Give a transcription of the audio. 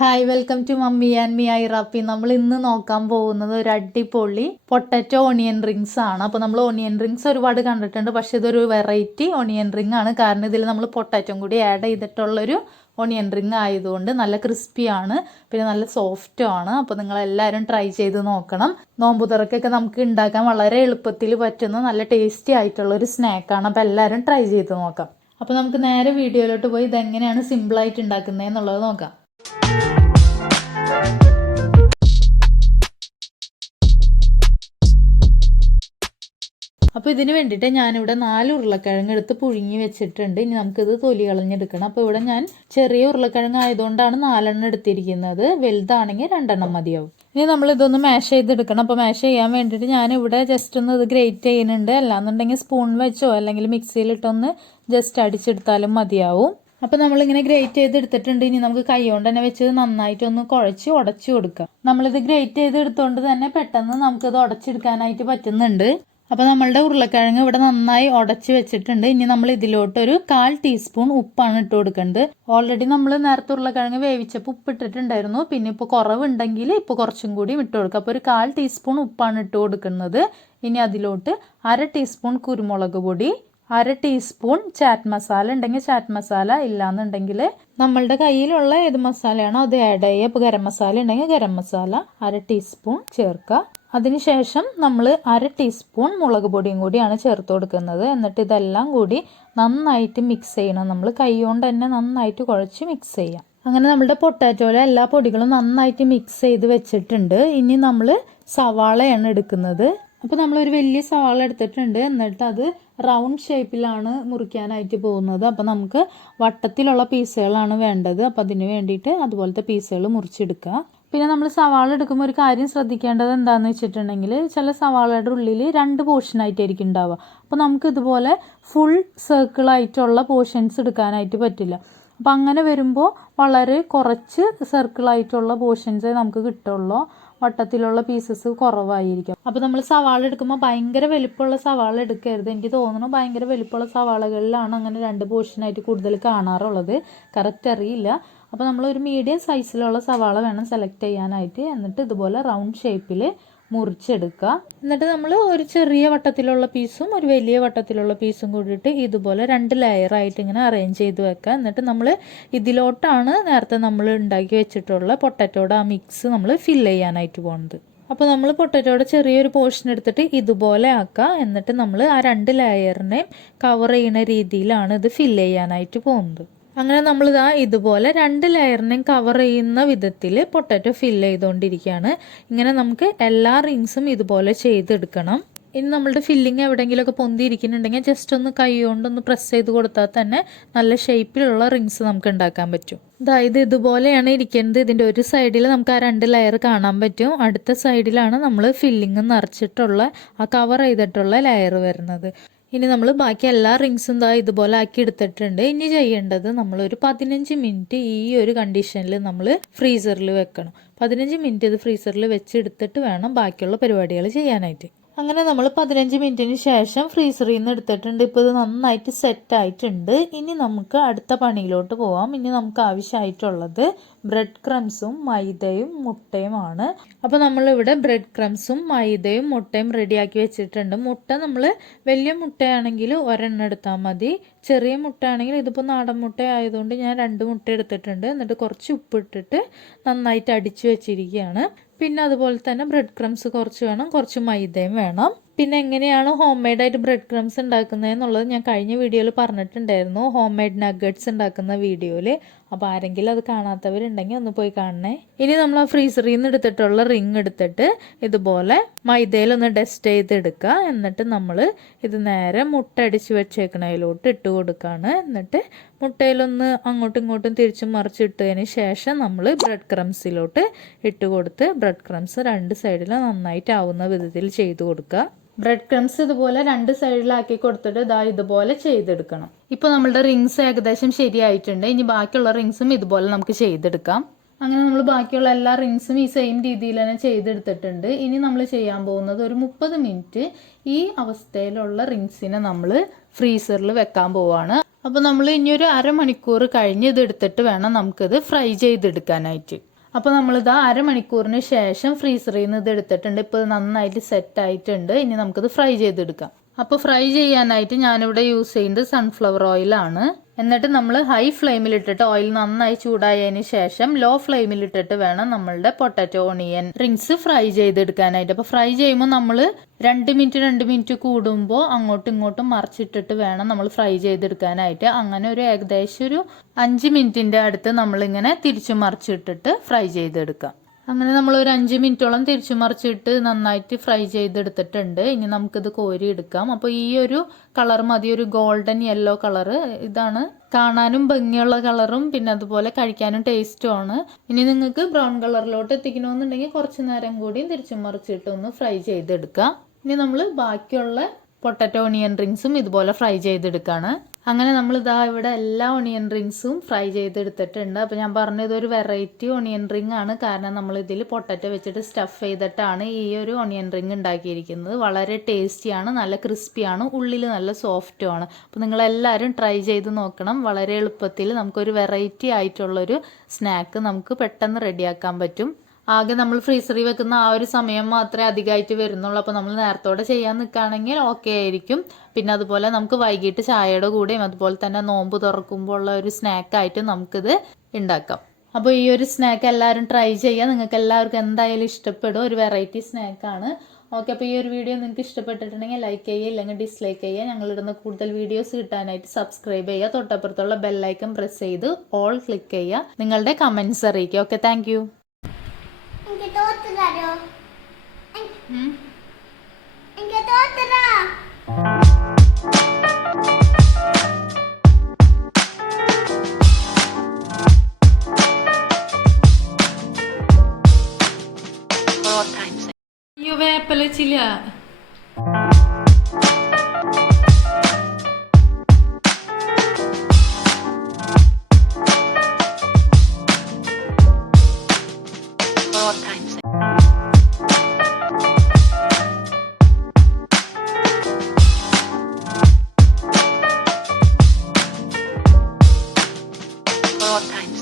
Hi, welcome to mummy and me ഐറാപ്പി. നമ്മൾ ഇന്ന് നോക്കാൻ പോകുന്നത് ഒരു അടിപൊളി പൊട്ടറ്റോ ഓണിയൻ റിങ്സ് ആണ്. അപ്പോൾ നമ്മൾ ഓണിയൻ റിങ്സ് ഒരുപാട് കണ്ടിട്ടുണ്ട്, പക്ഷെ ഇതൊരു വെറൈറ്റി ഓണിയൻ റിംഗ് ആണ്. കാരണം ഇതിൽ നമ്മൾ പൊട്ടാറ്റോ കൂടി ആഡ് ചെയ്തിട്ടുള്ളൊരു ഓണിയൻ റിംഗ് ആയതുകൊണ്ട് നല്ല ക്രിസ്പിയാണ്, പിന്നെ നല്ല സോഫ്റ്റും ആണ്. അപ്പോൾ നിങ്ങളെല്ലാവരും ട്രൈ ചെയ്ത് നോക്കണം. നോമ്പ് തുറക്കൊക്കെ നമുക്ക് ഉണ്ടാക്കാൻ വളരെ എളുപ്പത്തിൽ പറ്റുന്ന നല്ല ടേസ്റ്റി ആയിട്ടുള്ളൊരു സ്നാക്കാണ്. അപ്പോൾ എല്ലാവരും ട്രൈ ചെയ്ത് നോക്കാം. അപ്പോൾ നമുക്ക് നേരെ വീഡിയോയിലോട്ട് പോയി ഇതെങ്ങനെയാണ് സിമ്പിളായിട്ട് ഉണ്ടാക്കുന്നത് എന്നുള്ളത് നോക്കാം. അപ്പോൾ ഇതിന് വേണ്ടിയിട്ട് ഞാനിവിടെ 4 ഉരുളക്കിഴങ്ങ് എടുത്ത് പുഴുങ്ങി വെച്ചിട്ടുണ്ട്. ഇനി നമുക്കിത് തൊലി കളഞ്ഞെടുക്കണം. അപ്പോൾ ഇവിടെ ഞാൻ ചെറിയ ഉരുളക്കിഴങ്ങ് ആയതുകൊണ്ടാണ് 4 എടുത്തിരിക്കുന്നത്. വലുതാണെങ്കിൽ 2 മതിയാവും. ഇനി നമ്മളിതൊന്ന് മാഷ് ചെയ്തെടുക്കണം. അപ്പോൾ മാഷ് ചെയ്യാൻ വേണ്ടിയിട്ട് ഞാനിവിടെ ജസ്റ്റ് ഒന്ന് ഇത് ഗ്രേറ്റ് ചെയ്യുന്നുണ്ട്. അല്ലാന്നുണ്ടെങ്കിൽ സ്പൂൺ വെച്ചോ അല്ലെങ്കിൽ മിക്സിയിലിട്ടൊന്ന് ജസ്റ്റ് അടിച്ചെടുത്താലും മതിയാവും. അപ്പോൾ നമ്മളിങ്ങനെ ഗ്രേറ്റ് ചെയ്തെടുത്തിട്ടുണ്ട്. ഇനി നമുക്ക് കൈ കൊണ്ട് തന്നെ വെച്ച് നന്നായിട്ടൊന്ന് കുഴച്ച് ഉടച്ചു കൊടുക്കാം. നമ്മളിത് ഗ്രേറ്റ് ചെയ്തെടുത്തുകൊണ്ട് തന്നെ പെട്ടെന്ന് നമുക്കിത് ഉടച്ചെടുക്കാനായിട്ട് പറ്റുന്നുണ്ട്. അപ്പോൾ നമ്മളുടെ ഉരുളക്കിഴങ്ങ് ഇവിടെ നന്നായി ഉടച്ച് വെച്ചിട്ടുണ്ട്. ഇനി നമ്മൾ ഇതിലോട്ടൊരു 1/4 ടീസ്പൂൺ ഉപ്പാണ് ഇട്ട് കൊടുക്കുന്നത്. ഓൾറെഡി നമ്മൾ നേരത്തെ ഉരുളക്കിഴങ്ങ് വേവിച്ചപ്പോൾ ഉപ്പ് ഇട്ടിട്ടുണ്ടായിരുന്നു. പിന്നെ ഇപ്പോൾ കുറവുണ്ടെങ്കിൽ ഇപ്പോൾ കുറച്ചും കൂടി ഇട്ട് കൊടുക്കുക. അപ്പോൾ ഒരു 1/4 ടീസ്പൂൺ ഉപ്പാണ് ഇട്ട് കൊടുക്കുന്നത്. ഇനി അതിലോട്ട് 1/2 ടീസ്പൂൺ കുരുമുളക് പൊടി, 1/2 ടീസ്പൂൺ ചാറ്റ് മസാല ഉണ്ടെങ്കിൽ ചാറ്റ് മസാല, ഇല്ലാന്നുണ്ടെങ്കിൽ നമ്മളുടെ കയ്യിലുള്ള ഏത് മസാലയാണോ അത് ആഡ് ചെയ്യുക. ഇപ്പോൾ ഗരം മസാല ഉണ്ടെങ്കിൽ ഗരം മസാല 1/2 ടീസ്പൂൺ ചേർക്കുക. അതിനുശേഷം നമ്മൾ 1/2 ടീസ്പൂൺ മുളക് പൊടിയും കൂടിയാണ് ചേർത്ത് കൊടുക്കുന്നത്. എന്നിട്ട് ഇതെല്ലാം കൂടി നന്നായിട്ട് മിക്സ് ചെയ്യണം. നമ്മൾ കൈ കൊണ്ട് തന്നെ നന്നായിട്ട് കുഴച്ച് മിക്സ് ചെയ്യാം. അങ്ങനെ നമ്മുടെ പൊട്ടാറ്റോയിലെ എല്ലാ പൊടികളും നന്നായിട്ട് മിക്സ് ചെയ്ത് വെച്ചിട്ടുണ്ട്. ഇനി നമ്മൾ സവാളയാണ് എടുക്കുന്നത്. അപ്പോൾ നമ്മളൊരു വലിയ സവാള എടുത്തിട്ടുണ്ട്. എന്നിട്ട് അത് റൗണ്ട് ഷേപ്പിലാണ് മുറിക്കാനായിട്ട് പോകുന്നത്. അപ്പോൾ നമുക്ക് വട്ടത്തിലുള്ള പീസുകളാണ് വേണ്ടത്. അപ്പോൾ അതിന് വേണ്ടിയിട്ട് അതുപോലത്തെ പീസുകൾ മുറിച്ചെടുക്കുക. പിന്നെ നമ്മൾ സവാള എടുക്കുമ്പോൾ ഒരു കാര്യം ശ്രദ്ധിക്കേണ്ടത് എന്താണെന്ന് വെച്ചിട്ടുണ്ടെങ്കിൽ ചില സവാളയുടെ ഉള്ളിൽ 2 പോർഷനായിട്ടായിരിക്കും ഉണ്ടാവുക. അപ്പോൾ നമുക്ക് ഇതുപോലെ ഫുൾ സർക്കിളായിട്ടുള്ള പോർഷൻസ് എടുക്കാനായിട്ട് പറ്റില്ല. അപ്പോൾ അങ്ങനെ വരുമ്പോൾ വളരെ കുറച്ച് സർക്കിളായിട്ടുള്ള പോർഷൻസേ നമുക്ക് കിട്ടുള്ളൂ. വട്ടത്തിലുള്ള പീസസ് കുറവായിരിക്കും. അപ്പോൾ നമ്മൾ സവാള എടുക്കുമ്പോൾ ഭയങ്കര വലിപ്പമുള്ള സവാള എടുക്കരുത്. എനിക്ക് തോന്നുന്നു ഭയങ്കര വലിപ്പമുള്ള സവാളകളിലാണ് അങ്ങനെ 2 പോർഷനായിട്ട് കൂടുതൽ കാണാറുള്ളത്. കറക്റ്റ് അറിയില്ല. അപ്പോൾ നമ്മളൊരു മീഡിയം സൈസിലുള്ള സവാള വേണം സെലക്ട് ചെയ്യാനായിട്ട്. എന്നിട്ട് ഇതുപോലെ റൗണ്ട് ഷേപ്പിൽ മുറിച്ചെടുക്കുക. എന്നിട്ട് നമ്മൾ ഒരു ചെറിയ വട്ടത്തിലുള്ള പീസും ഒരു വലിയ വട്ടത്തിലുള്ള പീസും കൂടിയിട്ട് ഇതുപോലെ 2 ലെയറായിട്ട് ഇങ്ങനെ അറേഞ്ച് ചെയ്ത് വെക്കുക. എന്നിട്ട് നമ്മൾ ഇതിലോട്ടാണ് നേരത്തെ നമ്മൾ ഉണ്ടാക്കി വെച്ചിട്ടുള്ള പൊട്ടാറ്റോയുടെ ആ മിക്സ് നമ്മൾ ഫില്ല് ചെയ്യാനായിട്ട് പോകുന്നത്. അപ്പോൾ നമ്മൾ പൊട്ടാറ്റോയുടെ ചെറിയൊരു പോർഷൻ എടുത്തിട്ട് ഇതുപോലെ ആക്കുക. എന്നിട്ട് നമ്മൾ ആ 2 ലെയറിനെയും കവർ ചെയ്യുന്ന രീതിയിലാണ് ഇത് ഫില്ല് ചെയ്യാനായിട്ട് പോകുന്നത്. അങ്ങനെ നമ്മളിതാ ഇതുപോലെ 2 ലെയറിനെയും കവർ ചെയ്യുന്ന വിധത്തിൽ പൊട്ടാറ്റോ ഫില്ല് ചെയ്തുകൊണ്ടിരിക്കുകയാണ്. ഇങ്ങനെ നമുക്ക് എല്ലാ റിങ്സും ഇതുപോലെ ചെയ്തെടുക്കണം. ഇനി നമ്മളുടെ ഫില്ലിങ് എവിടെയെങ്കിലുമൊക്കെ പൊന്തിയിരിക്കുന്നുണ്ടെങ്കിൽ ജസ്റ്റ് ഒന്ന് കൈ കൊണ്ടൊന്ന് പ്രസ് ചെയ്ത് കൊടുത്താൽ തന്നെ നല്ല ഷേപ്പിലുള്ള റിങ്സ് നമുക്ക് ഉണ്ടാക്കാൻ പറ്റും. അതായത് ഇതുപോലെയാണ് ഇരിക്കുന്നത്. ഇതിൻ്റെ ഒരു സൈഡിൽ നമുക്ക് ആ 2 ലെയർ കാണാൻ പറ്റും. അടുത്ത സൈഡിലാണ് നമ്മൾ ഫില്ലിങ് നിറച്ചിട്ടുള്ള ആ കവർ ചെയ്തിട്ടുള്ള ലെയർ വരുന്നത്. ഇനി നമ്മൾ ബാക്കി എല്ലാ റിങ്സും ഇതുപോലെ ആക്കി എടുത്തിട്ടുണ്ട്. ഇനി ചെയ്യേണ്ടത് നമ്മളൊരു 15 മിനിറ്റ് ഈ ഒരു കണ്ടീഷനിൽ നമ്മൾ ഫ്രീസറിൽ വെക്കണം. 15 മിനിറ്റ് ഇത് ഫ്രീസറിൽ വെച്ചെടുത്തിട്ട് വേണം ബാക്കിയുള്ള പരിപാടികൾ ചെയ്യാനായിട്ട്. അങ്ങനെ നമ്മൾ 15 മിനിറ്റിന് ശേഷം ഫ്രീസറിൽ നിന്ന് എടുത്തിട്ടുണ്ട്. ഇപ്പോൾ ഇത് നന്നായിട്ട് സെറ്റ് ആയിട്ടുണ്ട്. ഇനി നമുക്ക് അടുത്ത പണിയിലോട്ട് പോവാം. ഇനി നമുക്ക് ആവശ്യമായിട്ടുള്ളത് ബ്രെഡ് ക്രംസും മൈദയും മുട്ടയുമാണ്. അപ്പോൾ നമ്മളിവിടെ ബ്രെഡ് ക്രംസും മൈദയും മുട്ടയും റെഡിയാക്കി വെച്ചിട്ടുണ്ട്. മുട്ട നമ്മൾ വലിയ മുട്ടയാണെങ്കിൽ 1 എടുത്താൽ മതി. ചെറിയ മുട്ടയാണെങ്കിൽ ഇതിപ്പോൾ നാടൻ മുട്ട ആയതുകൊണ്ട് ഞാൻ 2 മുട്ട എടുത്തിട്ടുണ്ട്. എന്നിട്ട് കുറച്ച് ഉപ്പിട്ടിട്ട് നന്നായിട്ട് അടിച്ചു വെച്ചിരിക്കുകയാണ്. പിന്നെ അതുപോലെ തന്നെ ബ്രെഡ് ക്രംസ് കുറച്ച് വേണം, കുറച്ച് മൈദയും വേണം. പിന്നെ എങ്ങനെയാണ് ഹോം മെയ്ഡായിട്ട് ബ്രെഡ് ക്രംസ് ഉണ്ടാക്കുന്നത് എന്നുള്ളത് ഞാൻ കഴിഞ്ഞ വീഡിയോയിൽ പറഞ്ഞിട്ടുണ്ടായിരുന്നു, ഹോം മെയ്ഡ് നഗറ്റ്സ് ഉണ്ടാക്കുന്ന വീഡിയോയിൽ. അപ്പോൾ ആരെങ്കിലും അത് കാണാത്തവരുണ്ടെങ്കിൽ ഒന്ന് പോയി കാണണേ. ഇനി നമ്മൾ ആ ഫ്രീസറിൽ നിന്ന് എടുത്തിട്ടുള്ള റിങ് എടുത്തിട്ട് ഇതുപോലെ മൈദയിലൊന്ന് ഡസ്റ്റ് ചെയ്തെടുക്കുക. എന്നിട്ട് നമ്മൾ ഇത് നേരെ മുട്ട അടിച്ച് വെച്ചേക്കണതിലോട്ട് ഇട്ട് കൊടുക്കുകയാണ്. എന്നിട്ട് മുട്ടയിലൊന്ന് അങ്ങോട്ടും ഇങ്ങോട്ടും തിരിച്ചും മറിച്ചിട്ടതിന് ശേഷം നമ്മൾ ബ്രെഡ് ക്രംസിലോട്ട് ഇട്ട് കൊടുത്ത് ബ്രെഡ് ക്രംസ് 2 സൈഡിൽ നന്നായിട്ട് ആവുന്ന വിധത്തിൽ ചെയ്ത് കൊടുക്കുക. ബ്രെഡ് ക്രംസ് ഇതുപോലെ 2 സൈഡിലാക്കി കൊടുത്തിട്ട് ഇതുപോലെ ചെയ്തെടുക്കണം. ഇപ്പോൾ നമ്മളുടെ റിങ്സ് ഏകദേശം ശരിയായിട്ടുണ്ട്. ഇനി ബാക്കിയുള്ള റിങ്സും ഇതുപോലെ നമുക്ക് ചെയ്തെടുക്കാം. അങ്ങനെ നമ്മൾ ബാക്കിയുള്ള എല്ലാ റിങ്സും ഈ സെയിം രീതിയിൽ തന്നെ ചെയ്തെടുത്തിട്ടുണ്ട്. ഇനി നമ്മൾ ചെയ്യാൻ പോകുന്നത് ഒരു 30 മിനിറ്റ് ഈ അവസ്ഥയിലുള്ള റിങ്സിനെ നമ്മൾ ഫ്രീസറിൽ വെക്കാൻ പോവാണ്. അപ്പോൾ നമ്മൾ ഇനി ഒരു അരമണിക്കൂർ കഴിഞ്ഞ് ഇതെടുത്തിട്ട് വേണം നമുക്കിത് ഫ്രൈ ചെയ്തെടുക്കാനായിട്ട്. അപ്പോൾ നമ്മളിത് അരമണിക്കൂറിന് ശേഷം ഫ്രീസറിൽ നിന്ന് ഇത് എടുത്തിട്ടുണ്ട്. ഇപ്പോൾ നന്നായിട്ട് സെറ്റ് ആയിട്ടുണ്ട്. ഇനി നമുക്കിത് ഫ്രൈ ചെയ്തെടുക്കാം. അപ്പോൾ ഫ്രൈ ചെയ്യാനായിട്ട് ഞാനിവിടെ യൂസ് ചെയ്യുന്നത് സൺഫ്ലവർ ഓയിലാണ്. എന്നിട്ട് നമ്മൾ ഹൈ ഫ്ലെയിമിലിട്ടിട്ട് ഓയിൽ നന്നായി ചൂടായതിന് ശേഷം ലോ ഫ്ലെയിമിലിട്ടിട്ട് വേണം നമ്മളുടെ പൊട്ടാറ്റോ ഓണിയൻ റിങ്സ് ഫ്രൈ ചെയ്തെടുക്കാനായിട്ട്. അപ്പോൾ ഫ്രൈ ചെയ്യുമ്പോൾ നമ്മൾ 2 മിനിറ്റ് കൂടുമ്പോൾ അങ്ങോട്ടും ഇങ്ങോട്ടും മറിച്ചിട്ടിട്ട് വേണം നമ്മൾ ഫ്രൈ ചെയ്തെടുക്കാനായിട്ട്. അങ്ങനെ ഒരു ഏകദേശം ഒരു 5 മിനിറ്റിൻ്റെ അടുത്ത് നമ്മളിങ്ങനെ തിരിച്ചു മറിച്ചിട്ടിട്ട് ഫ്രൈ ചെയ്തെടുക്കാം. അങ്ങനെ നമ്മൾ ഒരു 5 മിനിറ്റോളം തിരിച്ചു മറിച്ചിട്ട് നന്നായിട്ട് ഫ്രൈ ചെയ്തെടുത്തിട്ടുണ്ട്. ഇനി നമുക്കിത് കോരി എടുക്കാം. അപ്പോൾ ഈ ഒരു കളർ മതി, ഒരു ഗോൾഡൻ യെല്ലോ കളറ്. ഇതാണ് കാണാനും ഭംഗിയുള്ള കളറും പിന്നെ അതുപോലെ കഴിക്കാനും ടേസ്റ്റുമാണ്. ഇനി നിങ്ങൾക്ക് ബ്രൗൺ കളറിലോട്ട് എത്തിക്കണമെന്നുണ്ടെങ്കിൽ കുറച്ച് നേരം കൂടി തിരിച്ചു മറിച്ചിട്ട് ഒന്ന് ഫ്രൈ ചെയ്തെടുക്കാം. ഇനി നമ്മൾ ബാക്കിയുള്ള പൊട്ടാറ്റോ ഓണിയൻ റിങ്സും ഇതുപോലെ ഫ്രൈ ചെയ്തെടുക്കുകയാണ്. അങ്ങനെ നമ്മൾ ഇതാ ഇവിടെ എല്ലാ ഓണിയൻ റിങ്സും ഫ്രൈ ചെയ്തെടുത്തിട്ടുണ്ട്. അപ്പോൾ ഞാൻ പറഞ്ഞത് ഇതൊരു വെറൈറ്റി ഓണിയൻ റിംഗ് ആണ്. കാരണം നമ്മൾ ഇതിൽ പൊട്ടാറ്റോ വെച്ചിട്ട് സ്റ്റഫ് ചെയ്തിട്ടാണ് ഈ ഒരു ഓണിയൻ റിംഗ് ഉണ്ടാക്കിയിരിക്കുന്നത്. വളരെ ടേസ്റ്റിയാണ്, നല്ല ക്രിസ്പിയാണ്, ഉള്ളിൽ നല്ല സോഫ്റ്റുമാണ്. അപ്പോൾ നിങ്ങളെല്ലാവരും ട്രൈ ചെയ്ത് നോക്കണം. വളരെ എളുപ്പത്തിൽ നമുക്കൊരു വെറൈറ്റി ആയിട്ടുള്ളൊരു സ്നാക്ക് നമുക്ക് പെട്ടെന്ന് റെഡിയാക്കാൻ പറ്റും. ആകെ നമ്മൾ ഫ്രീസറിൽ വെക്കുന്ന ആ ഒരു സമയം മാത്രമേ അധികമായിട്ട് വരുന്നുള്ളൂ. അപ്പോൾ നമ്മൾ നേരത്തോടെ ചെയ്യാൻ നിൽക്കുകയാണെങ്കിൽ ഓക്കെ ആയിരിക്കും. പിന്നെ അതുപോലെ നമുക്ക് വൈകിട്ട് ചായയുടെ കൂടെയും അതുപോലെ തന്നെ നോമ്പ് തുറക്കുമ്പോൾ ഉള്ള ഒരു സ്നാക്കായിട്ട് നമുക്കിത് ഉണ്ടാക്കാം. അപ്പോൾ ഈ ഒരു സ്നാക്ക് എല്ലാവരും ട്രൈ ചെയ്യുക. നിങ്ങൾക്ക് എല്ലാവർക്കും എന്തായാലും ഇഷ്ടപ്പെടും. ഒരു വെറൈറ്റി സ്നാക്കാണ്. ഓക്കെ, അപ്പോൾ ഈ ഒരു വീഡിയോ നിങ്ങൾക്ക് ഇഷ്ടപ്പെട്ടിട്ടുണ്ടെങ്കിൽ ലൈക്ക് ചെയ്യുക, ഇല്ലെങ്കിൽ ഡിസ്ലൈക്ക് ചെയ്യുക. ഞങ്ങളിടുന്ന കൂടുതൽ വീഡിയോസ് കിട്ടാനായിട്ട് സബ്സ്ക്രൈബ് ചെയ്യുക. തൊട്ടപ്പുറത്തുള്ള ബെല്ലൈക്കൺ പ്രസ് ചെയ്ത് ഓൾ ക്ലിക്ക് ചെയ്യുക. നിങ്ങളുടെ കമൻറ്റ്സ് അറിയിക്കുക. Okay, thank you. അയ്യോ വേപ്പല ചില times.